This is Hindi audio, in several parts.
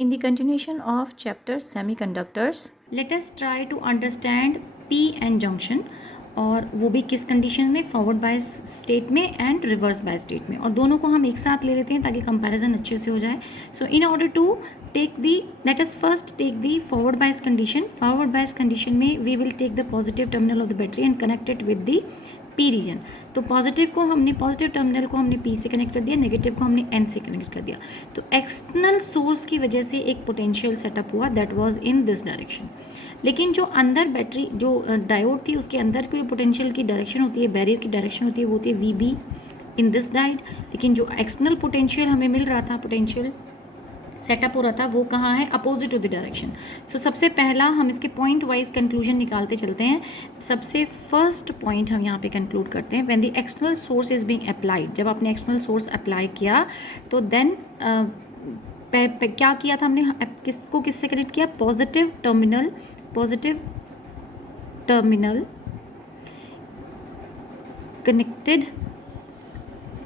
In the continuation of chapter semiconductors, let us try to understand p-n junction और वो भी किस कंडीशन में, फॉरवर्ड बायस स्टेट में एंड रिवर्स बायस स्टेट में, और दोनों को हम एक साथ ले लेते हैं ताकि कंपैरिजन अच्छे से हो जाए. So in order to take the, let us first take the forward bias condition. Forward bias condition में we will take the positive terminal of the battery and connect it with the P region. तो पॉजिटिव टर्मिनल को हमने पी से कनेक्ट कर दिया, नेगेटिव को हमने एन से कनेक्ट कर दिया. तो एक्सटर्नल सोर्स की वजह से एक पोटेंशियल सेटअप हुआ that was in this direction. लेकिन जो अंदर बैटरी जो डायोड थी उसके अंदर की जो पोटेंशियल की डायरेक्शन होती है, बैरियर की डायरेक्शन होती है, वो होती है V B in this diode. लेकिन जो एक्सटर्नल पोटेंशियल हमें मिल रहा था, पोटेंशियल सेटअप हो रहा था, वो कहाँ है, अपोजिट टू द डायरेक्शन. सो सबसे पहला हम इसके पॉइंट वाइज कंक्लूजन निकालते चलते हैं. सबसे फर्स्ट पॉइंट हम यहाँ पे कंक्लूड करते हैं, when the external source is being applied. जब आपने एक्सटर्नल सोर्स अप्लाई किया तो देन क्या किया था हमने, किसको किससे कनेक्ट किया, positive terminal connected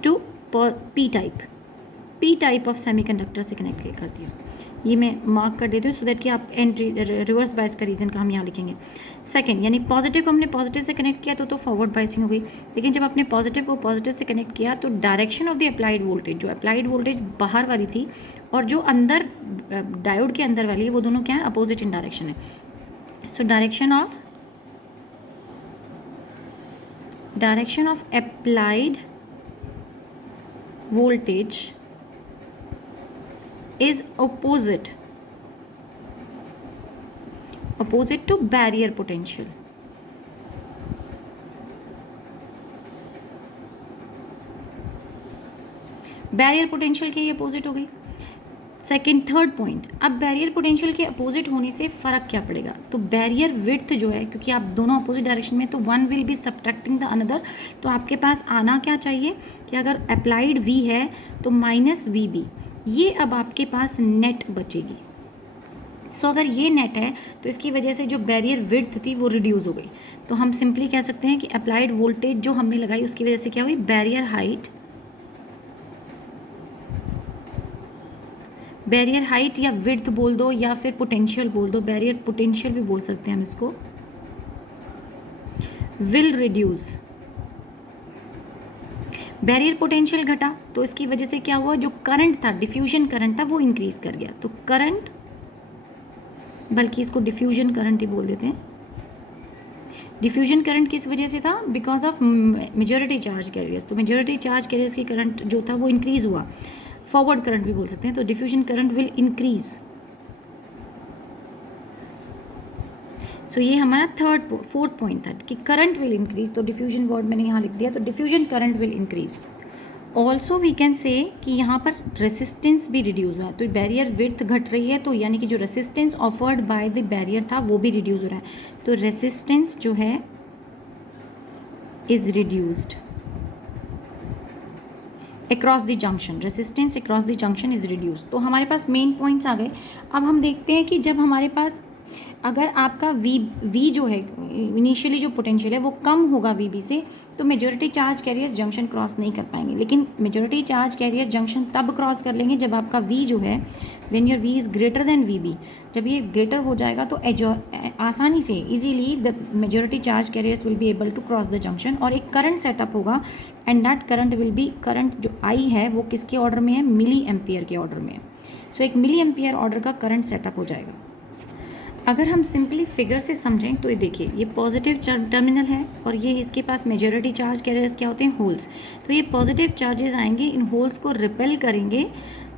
to P type of semiconductor से कनेक्ट कर दिया. ये मैं मार्क कर देती हूँ सो दैट कि आप एंट्री रिवर्स बायस का रीज़न का हम यहाँ लिखेंगे. सेकंड, यानी पॉजिटिव को हमने पॉजिटिव से कनेक्ट किया तो फॉरवर्ड बायसिंग हो गई. लेकिन जब आपने पॉजिटिव को पॉजिटिव से कनेक्ट किया तो direction of the applied voltage, जो अप्लाइड वोल्टेज बाहर वाली थी और जो अंदर डायोड के अंदर वाली है, वो दोनों क्या है, अपोजिट इन डायरेक्शन है. So direction of applied voltage is opposite to barrier potential. Barrier potential के अपोजिट हो गई. सेकेंड, थर्ड पॉइंट, अब बैरियर पोटेंशियल के अपोजिट होने से फ़र्क क्या पड़ेगा, तो बैरियर विड्थ जो है, क्योंकि आप दोनों अपोजिट डायरेक्शन में, तो one will be subtracting the another. तो आपके पास आना क्या चाहिए कि अगर अप्लाइड वी है तो माइनस वी बी, ये अब आपके पास नेट बचेगी. सो अगर ये नेट है तो इसकी वजह से जो बैरियर विड्थ थी वो रिड्यूस हो गई. तो हम सिंपली कह सकते हैं कि अप्लाइड वोल्टेज जो हमने लगाई उसकी वजह से क्या हुई, बैरियर हाइट या विड्थ बोल दो या फिर पोटेंशियल बोल दो, बैरियर पोटेंशियल भी बोल सकते हैं हम इसको, विल रिड्यूस. बैरियर पोटेंशियल घटा तो इसकी वजह से क्या हुआ, जो करंट था, डिफ्यूजन करंट था, वो इंक्रीज कर गया. तो करंट, बल्कि इसको डिफ्यूजन करंट ही बोल देते हैं. डिफ्यूजन करंट किस वजह से था, because of majority charge carriers. तो मेजॉरिटी चार्ज कैरियर्स की करंट जो था वो इंक्रीज हुआ, फॉरवर्ड करंट भी बोल सकते हैं. तो diffusion current will increase. So ये हमारा फोर्थ पॉइंट था कि करंट विल इंक्रीज. तो डिफ्यूजन वर्ड मैंने यहाँ लिख दिया, तो diffusion current will increase. Also we can say कि यहाँ पर रेसिस्टेंस भी रिड्यूस हुआ है. तो बैरियर विड्थ घट रही है, तो यानी कि जो resistance offered by the barrier था वो भी रिड्यूस हो रहा है. तो रेसिस्टेंस जो है is reduced across the junction, resistance across the junction is reduce. तो हमारे पास मेन पॉइंट्स आ गए. अब हम देखते हैं कि जब हमारे पास अगर आपका वी जो है इनिशियली जो पोटेंशियल है वो कम होगा वी बी से, तो majority charge carriers junction cross नहीं कर पाएंगे. लेकिन मेजॉरिटी चार्ज कैरियर जंक्शन तब क्रॉस कर लेंगे जब आपका वी जो है, when your V is greater than V B, जब ये ग्रेटर हो जाएगा तो आसानी से easily the majority charge carriers will be able to cross the junction. और एक करंट सेटअप होगा and that current will be, current जो आई है वो किसके ऑर्डर में है, मिली एम्पियर के ऑर्डर में है. सो एक मिली एम्पियर ऑर्डर का करंट सेटअप हो जाएगा. अगर हम सिंपली फिगर से समझें तो ये देखिए, ये पॉजिटिव टर्मिनल है और ये इसके पास मेजॉरिटी चार्ज कैरियर्स क्या होते हैं, होल्स. तो ये पॉजिटिव चार्जेस आएंगे, इन होल्स को रिपेल करेंगे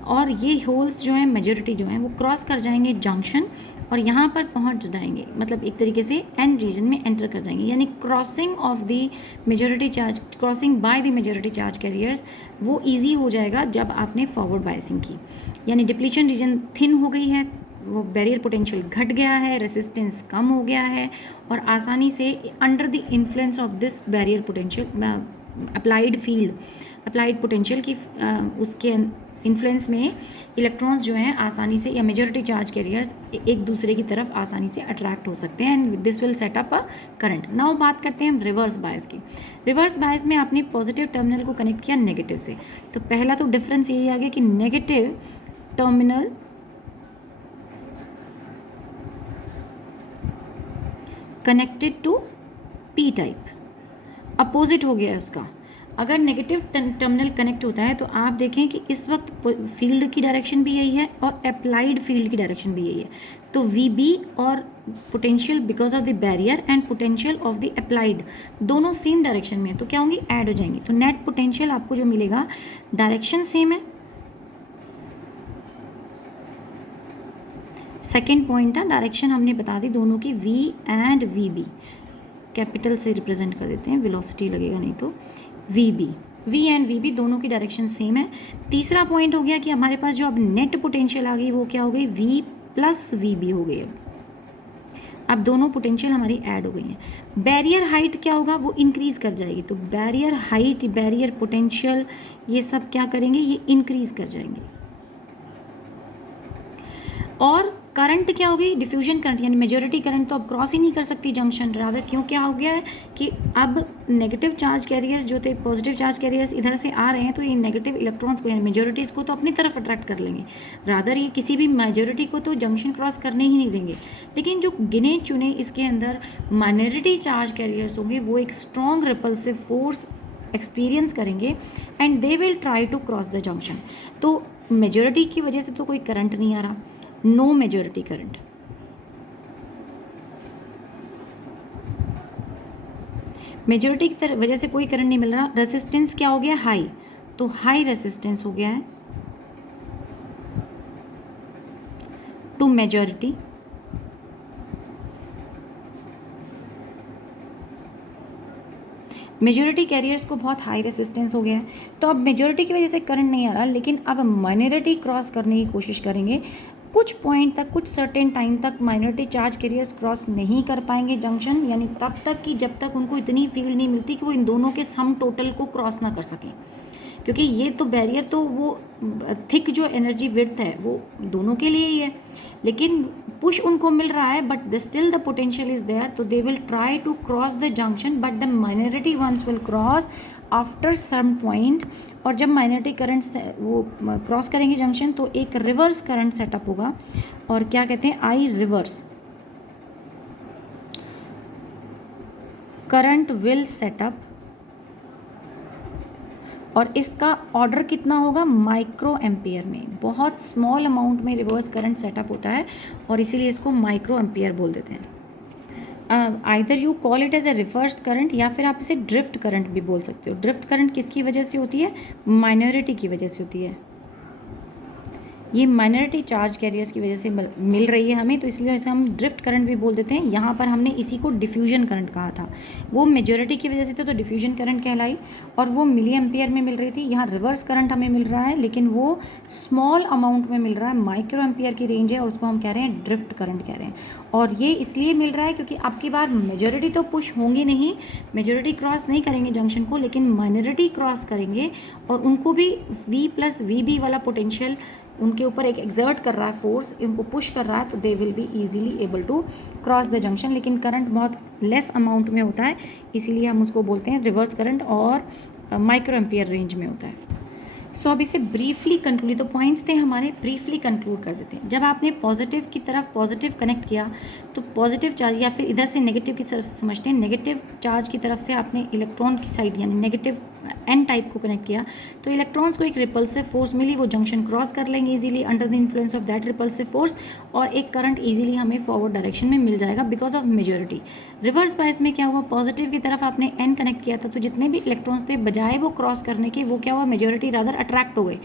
और ये होल्स जो हैं, मेजॉरिटी जो हैं, वो क्रॉस कर जाएंगे जंक्शन और यहाँ पर पहुँच जाएंगे, मतलब एक तरीके से एन रीजन में एंटर कर जाएंगे. यानी crossing of the majority charge, crossing by the majority charge carriers वो ईजी हो जाएगा जब आपने फॉरवर्ड बायसिंग की. यानी डिप्लीशन रीजन थिन हो गई है, वो बैरियर पोटेंशियल घट गया है, रेसिस्टेंस कम हो गया है और आसानी से under the influence of this barrier potential, applied potential की उसके इन्फ्लुएंस में इलेक्ट्रॉन्स जो हैं आसानी से, या मेजॉरिटी चार्ज कैरियर्स एक दूसरे की तरफ आसानी से अट्रैक्ट हो सकते हैं and this will set up a current. Now बात करते हैं हम रिवर्स बायस की. रिवर्स बायस में आपने पॉजिटिव टर्मिनल को कनेक्ट किया नेगेटिव से. तो पहला तो डिफरेंस यही आ गया कि negative terminal connected to P type, opposite हो गया है उसका। अगर नेगेटिव टर्मिनल कनेक्ट होता है तो आप देखें कि इस वक्त फील्ड की डायरेक्शन भी यही है और अप्लाइड फील्ड की डायरेक्शन भी यही है। तो वी बी और potential because of the barrier and potential of the applied दोनों सेम डायरेक्शन में है, तो क्या होंगी, ऐड हो जाएंगी। तो नेट पोटेंशियल आपको जो मिलेगा, डायरेक्शन सेम है। सेकेंड पॉइंट था, डायरेक्शन हमने बता दी दोनों की, V and V B capital से रिप्रेजेंट कर देते हैं, वेलोसिटी लगेगा नहीं तो V B, V and V B दोनों की डायरेक्शन सेम है। तीसरा पॉइंट हो गया कि हमारे पास जो अब नेट पोटेंशियल आ गई वो क्या हो गई, वी प्लस वी बी हो गई। अब दोनों पोटेंशियल हमारी ऐड हो गई हैं। बैरियर हाइट क्या होगा, वो इंक्रीज कर जाएगी। तो बैरियर हाइट, बैरियर पोटेंशियल, ये सब क्या करेंगे, ये इंक्रीज कर जाएंगे। और करंट क्या हो गई, डिफ्यूजन करंट, यानी मेजॉरिटी करंट तो अब क्रॉस ही नहीं कर सकती जंक्शन, रादर क्यों, क्या हो गया है कि अब नेगेटिव चार्ज कैरियर्स जो थे, पॉजिटिव चार्ज कैरियर्स इधर से आ रहे हैं, तो ये नेगेटिव इलेक्ट्रॉन्स को यानी मेजॉरिटीज़ को तो अपनी तरफ अट्रैक्ट कर लेंगे, रादर ये किसी भी मेजॉरिटी को तो जंक्शन क्रॉस करने ही नहीं देंगे। लेकिन जो गिने चुने इसके अंदर माइनॉरिटी चार्ज कैरियर्स होंगे, वो एक स्ट्रॉन्ग रिपल्सिव फोर्स एक्सपीरियंस करेंगे and they will try to cross the junction. तो मेजॉरिटी की वजह से तो कोई करंट नहीं आ रहा, नो मेजॉरिटी करंट। मेजॉरिटी की वजह से कोई करंट नहीं मिल रहा। रेसिस्टेंस क्या हो गया, हाई, तो हाई रेसिस्टेंस हो गया है टू मेजॉरिटी। मेजॉरिटी कैरियर्स को बहुत हाई रेसिस्टेंस हो गया है, तो अब मेजॉरिटी की वजह से करंट नहीं आ रहा, लेकिन अब माइनॉरिटी क्रॉस करने की कोशिश करेंगे। कुछ पॉइंट तक, कुछ सर्टेन टाइम तक माइनॉरिटी चार्ज कैरियर्स क्रॉस नहीं कर पाएंगे जंक्शन, यानी तब तक कि जब तक उनको इतनी फील्ड नहीं मिलती कि वो इन दोनों के सम टोटल को क्रॉस ना कर सकें। क्योंकि ये तो बैरियर तो वो थिक जो एनर्जी विड्थ है वो दोनों के लिए ही है, लेकिन पुश उनको मिल रहा है, but still the potential is there, तो they will try to cross the junction, but the minority ones will cross after some point. और जब माइनॉरिटी करंट वो क्रॉस करेंगे जंक्शन, तो एक रिवर्स करंट सेटअप होगा, और क्या कहते हैं, आई रिवर्स करंट विल सेटअप, और इसका ऑर्डर कितना होगा, माइक्रो एम्पियर में, बहुत स्मॉल अमाउंट में रिवर्स करंट सेटअप होता है, और इसीलिए इसको माइक्रो एम्पियर बोल देते हैं। Either you call it as a reverse current, या फिर आप इसे ड्रिफ्ट करंट भी बोल सकते हो। ड्रिफ्ट करंट किसकी वजह से होती है, माइनॉरिटी की वजह से होती है। ये माइनॉरिटी चार्ज कैरियर्स की वजह से मिल रही है हमें, तो इसलिए इसे हम ड्रिफ्ट करंट भी बोल देते हैं। यहाँ पर हमने इसी को डिफ्यूजन करंट कहा था, वो मेजॉरिटी की वजह से तो डिफ्यूजन करंट कहलाई, और वो मिली एम्पियर में मिल रही थी। यहाँ रिवर्स करंट हमें मिल रहा है, लेकिन वो स्मॉल अमाउंट में मिल रहा है, माइक्रो एम्पियर की रेंज है, और उसको हम कह रहे हैं ड्रिफ्ट करंट कह रहे हैं। और ये इसलिए मिल रहा है क्योंकि अब की बार मेजॉरिटी तो पुश होंगी नहीं, मेजॉरिटी क्रॉस नहीं करेंगे जंक्शन को, लेकिन माइनॉरिटी क्रॉस करेंगे, और उनको भी वी प्लस वी बी वाला पोटेंशियल उनके ऊपर एक एग्जर्ट कर रहा है, फोर्स उनको पुश कर रहा है, तो they will be easily able to cross the junction. लेकिन करंट बहुत लेस अमाउंट में होता है, इसीलिए हम उसको बोलते हैं रिवर्स करंट, और माइक्रो एम्पियर रेंज में होता है। सो अब इसे ब्रीफली कंक्लूड, तो पॉइंट्स थे हमारे, ब्रीफली कंक्लूड कर देते हैं। जब आपने पॉजिटिव की तरफ पॉजिटिव कनेक्ट किया, तो पॉजिटिव चार्ज, या फिर इधर से नेगेटिव की तरफ समझते हैं, नेगेटिव चार्ज की तरफ से आपने इलेक्ट्रॉन की साइड यानी नेगेटिव एन टाइप को कनेक्ट किया, तो इलेक्ट्रॉन्स को एक रिपल्सिव फोर्स मिली, वो जंक्शन क्रॉस कर लेंगे easily under the influence of that repulsive force, और एक करंट इजीली हमें फॉरवर्ड डायरेक्शन में मिल जाएगा because of majority. Reverse bias में क्या हुआ, पॉजिटिव की तरफ आपने एन कनेक्ट किया था, तो जितने भी इलेक्ट्रॉन्स थे बजाय वो क्रॉस करने के, वो क्या हुआ, मेजॉरिटी रादर अट्रैक्ट हो गए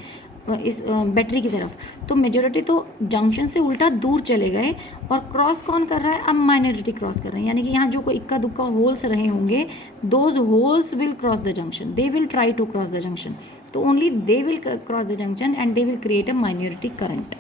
इस बैटरी की तरफ, तो मेजॉरिटी तो जंक्शन से उल्टा दूर चले गए, और क्रॉस कौन कर रहा है, अब माइनॉरिटी क्रॉस कर रहे हैं। यानी कि यहाँ जो कोई इक्का दुक्का होल्स रहे होंगे, those holes will cross the junction, they will try to cross the junction, तो only they will cross the junction and they will create a minority current.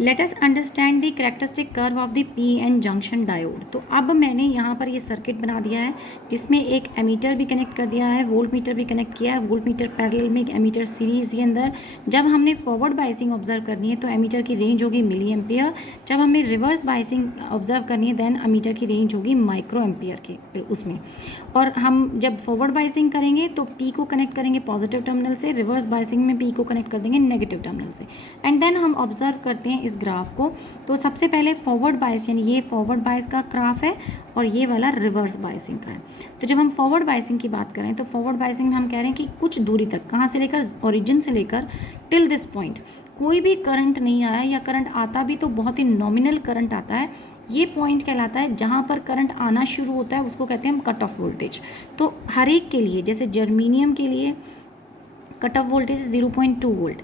Let us understand the characteristic curve of the P N junction diode. तो अब मैंने यहाँ पर ये सर्किट बना दिया है, जिसमें एक एमीटर भी कनेक्ट कर दिया है, वोल्ट मीटर भी कनेक्ट किया है, वोल्ट मीटर पैरेलल में, एक एमीटर सीरीज के अंदर। जब हमने फॉरवर्ड बाइसिंग ऑब्जर्व करनी है तो एमीटर की रेंज होगी मिली एम्पियर, जब हमें रिवर्स बाइसिंग ऑब्जर्व करनी है देन एमीटर की रेंज होगी माइक्रो एम्पियर के उसमें। और हम जब फॉरवर्ड बाइसिंग करेंगे तो पी को कनेक्ट करेंगे पॉजिटिव टर्मिनल से, रिवर्स बाइसिंग में पी को कनेक्ट कर देंगे नेगेटिव टर्मिनल से, एंड देन हम ऑब्जर्व करते हैं इस ग्राफ को, तो सबसे पहले फॉरवर्ड बायस, यानी ये फॉरवर्ड बायस का ग्राफ है और ये वाला रिवर्स बायसिंग का है। तो जब हम फॉरवर्ड बायसिंग की बात करें तो फॉरवर्ड बायसिंग में हम कह रहे हैं कि कुछ दूरी तक, कहाँ से लेकर, ओरिजिन से लेकर टिल दिस पॉइंट कोई भी करंट नहीं आया, या करंट आता भी तो बहुत ही नॉमिनल करंट आता है। ये पॉइंट कहलाता है जहाँ पर करंट आना शुरू होता है, उसको कहते हैं हम कट ऑफ वोल्टेज। तो हर एक के लिए, जैसे जर्मीनियम के लिए cut off voltage 0.2 volt,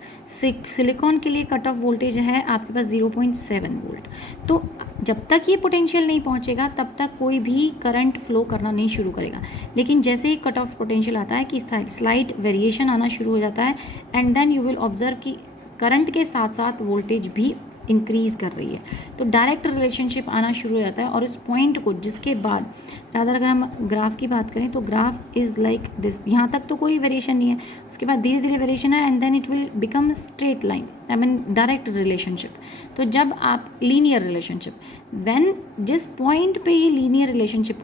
silicon के लिए कट ऑफ वोल्टेज है आपके पास 0.7 वोल्ट। तो जब तक ये पोटेंशियल नहीं पहुंचेगा तब तक कोई भी करंट फ्लो करना नहीं शुरू करेगा। लेकिन जैसे ही कट ऑफ पोटेंशियल आता है कि स्लाइट वेरिएशन आना शुरू हो जाता है, and then you will observe कि करंट के साथ साथ वोल्टेज भी इंक्रीज़ कर रही है। तो डायरेक्ट रिलेशनशिप आना शुरू हो जाता है, और इस पॉइंट को, जिसके बाद रादर अगर हम ग्राफ की बात करें तो ग्राफ इज़ लाइक दिस, यहाँ तक तो कोई वेरिएशन नहीं है, उसके बाद धीरे धीरे वेरिएशन है, and then it will become straight line, I mean direct relationship. तो जब आप लीनियर रिलेशनशिप, व्हेन जिस पॉइंट पे ये लीनियर रिलेशनशिप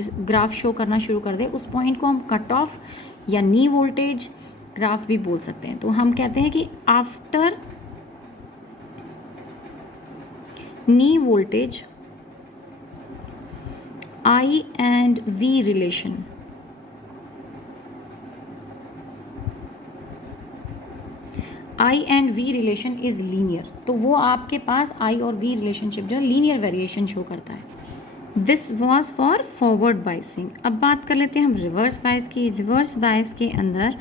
ग्राफ शो करना शुरू कर दे, उस पॉइंट को हम कट ऑफ या नी वोल्टेज ग्राफ भी बोल सकते हैं। तो हम कहते हैं कि after knee voltage I and V relation, I and V relation is linear, तो वो आपके पास I और V रिलेशनशिप जो लीनियर वेरिएशन शो करता है। This was for forward biasing. अब बात कर लेते हैं हम रिवर्स बायस की। रिवर्स बायस के अंदर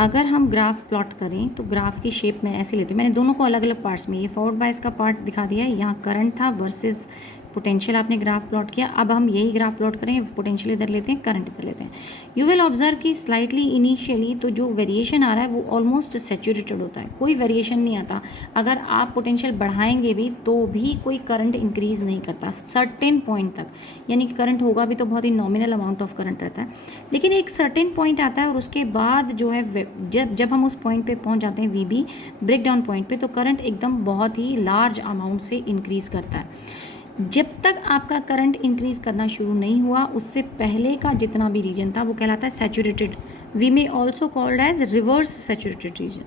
अगर हम ग्राफ प्लॉट करें तो ग्राफ की शेप में ऐसे लेते हैं। मैंने दोनों को अलग अलग पार्ट्स में, ये फॉरवर्ड बायस का पार्ट दिखा दिया है, यहाँ करंट था वर्सेस पोटेंशियल आपने ग्राफ प्लॉट किया। अब हम यही ग्राफ प्लॉट करें, पोटेंशियल इधर लेते हैं, करंट इधर लेते हैं। यू विल ऑब्जर्व कि स्लाइटली इनिशियली तो जो वेरिएशन आ रहा है वो ऑलमोस्ट सैचुरेटेड होता है, कोई वेरिएशन नहीं आता। अगर आप पोटेंशियल बढ़ाएंगे भी तो भी कोई करंट इंक्रीज़ नहीं करता सर्टेन पॉइंट तक, यानी कि करंट होगा भी तो बहुत ही नॉमिनल अमाउंट ऑफ करंट रहता है। लेकिन एक सर्टेन पॉइंट आता है और उसके बाद जो है जब हम उस पॉइंट पे पहुंच जाते हैं VB ब्रेक डाउन पॉइंट पे, तो करंट एकदम बहुत ही लार्ज अमाउंट से इंक्रीज़ करता है। जब तक आपका करंट इंक्रीज़ करना शुरू नहीं हुआ, उससे पहले का जितना भी रीजन था वो कहलाता है saturated. We may also called as reverse saturated region.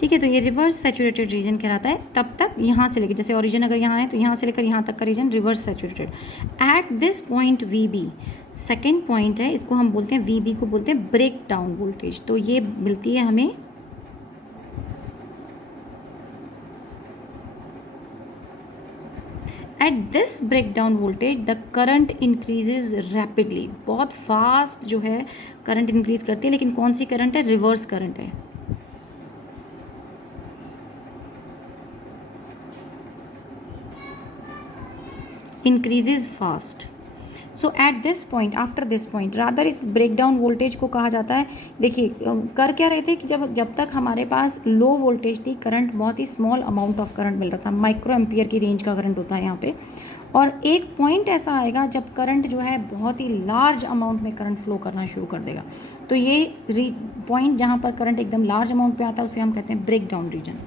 ठीक है, तो ये रिवर्स सैचुरेटेड रीजन कहलाता है। तब तक यहाँ से लेकर, जैसे ओरिजिन अगर यहाँ है तो यहाँ से लेकर यहाँ तक का region reverse saturated. At this point VB second point है, इसको हम बोलते हैं, VB को बोलते हैं ब्रेक डाउन वोल्टेज। तो ये मिलती है हमें at this break down voltage the current increases rapidly. बहुत फास्ट जो है करंट इंक्रीज करती है, लेकिन कौन सी करंट है? रिवर्स करंट है। Increases fast. So at this point, after this point, rather इस ब्रेक डाउन वोल्टेज को कहा जाता है। देखिए कर क्या रहे थे कि जब तक हमारे पास लो वोल्टेज थी, करंट बहुत ही स्मॉल अमाउंट ऑफ करंट मिल रहा था, माइक्रो एम्पियर की रेंज का करंट होता है यहाँ पे। और एक पॉइंट ऐसा आएगा जब करंट जो है बहुत ही लार्ज अमाउंट में करंट फ्लो करना शुरू कर देगा। तो ये पॉइंट जहाँ पर करंट एकदम लार्ज अमाउंट पे आता है उसे हम कहते हैं break down region.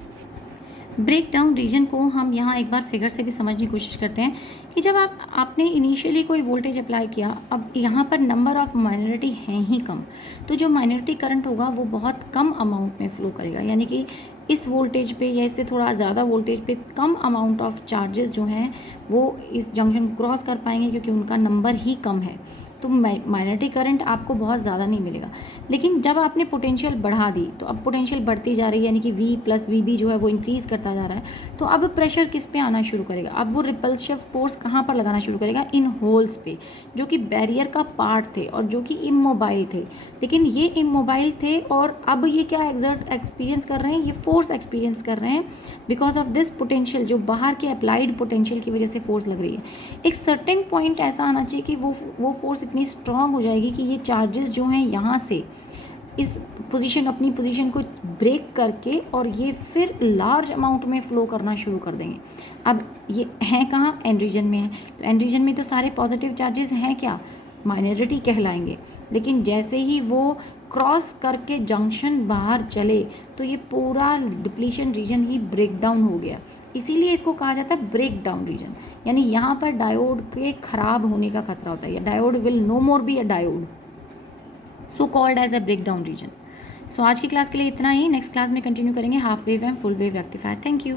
Break down region को हम यहाँ एक बार फिगर से भी समझने की कोशिश करते हैं कि जब आपने इनिशियली कोई वोल्टेज अप्लाई किया, अब यहाँ पर नंबर ऑफ माइनॉरिटी हैं ही कम, तो जो माइनॉरिटी करंट होगा वो बहुत कम अमाउंट में फ्लो करेगा, यानी कि इस वोल्टेज पे या इससे थोड़ा ज़्यादा वोल्टेज पे कम अमाउंट ऑफ चार्जेस जो हैं वो इस जंक्शन को क्रॉस कर पाएंगे, क्योंकि उनका नंबर ही कम है। तो माइनॉरिटी करंट आपको बहुत ज़्यादा नहीं मिलेगा। लेकिन जब आपने पोटेंशियल बढ़ा दी तो अब पोटेंशियल बढ़ती जा रही है, यानी कि V प्लस VB जो है वो इंक्रीज़ करता जा रहा है। तो अब प्रेशर किस पे आना शुरू करेगा? अब वो रिपल्सिव फोर्स कहाँ पर लगाना शुरू करेगा? इन होल्स पे, जो कि बैरियर का पार्ट थे और जो कि इमोबाइल थे। लेकिन ये इमोबाइल थे और अब ये क्या एक्सपीरियंस कर रहे हैं? ये फोर्स एक्सपीरियंस कर रहे हैं बिकॉज ऑफ दिस पोटेंशियल, जो बाहर के अप्लाइड पोटेंशियल की वजह से फोर्स लग रही है। एक सर्टेन पॉइंट ऐसा आना चाहिए कि वो फोर्स इतनी स्ट्रांग हो जाएगी कि ये चार्जेस जो हैं यहाँ से इस पोजीशन, अपनी पोजीशन को ब्रेक करके और ये फिर लार्ज अमाउंट में फ्लो करना शुरू कर देंगे। अब ये हैं कहाँ? एन रीजन में है। तो एन रीजन में तो सारे पॉजिटिव चार्जेस हैं क्या? माइनॉरिटी कहलाएंगे। लेकिन जैसे ही वो क्रॉस करके जंक्शन बाहर चले तो ये पूरा डिप्लीशन रीजन ही ब्रेक डाउन हो गया। इसीलिए इसको कहा जाता है ब्रेक डाउन रीजन, यानी यहाँ पर डायोड के खराब होने का खतरा होता है, या diode will no more be a diode. So called as a break down region. सो आज की क्लास के लिए इतना ही। नेक्स्ट क्लास में कंटिन्यू करेंगे half wave and full wave rectifier. Thank you.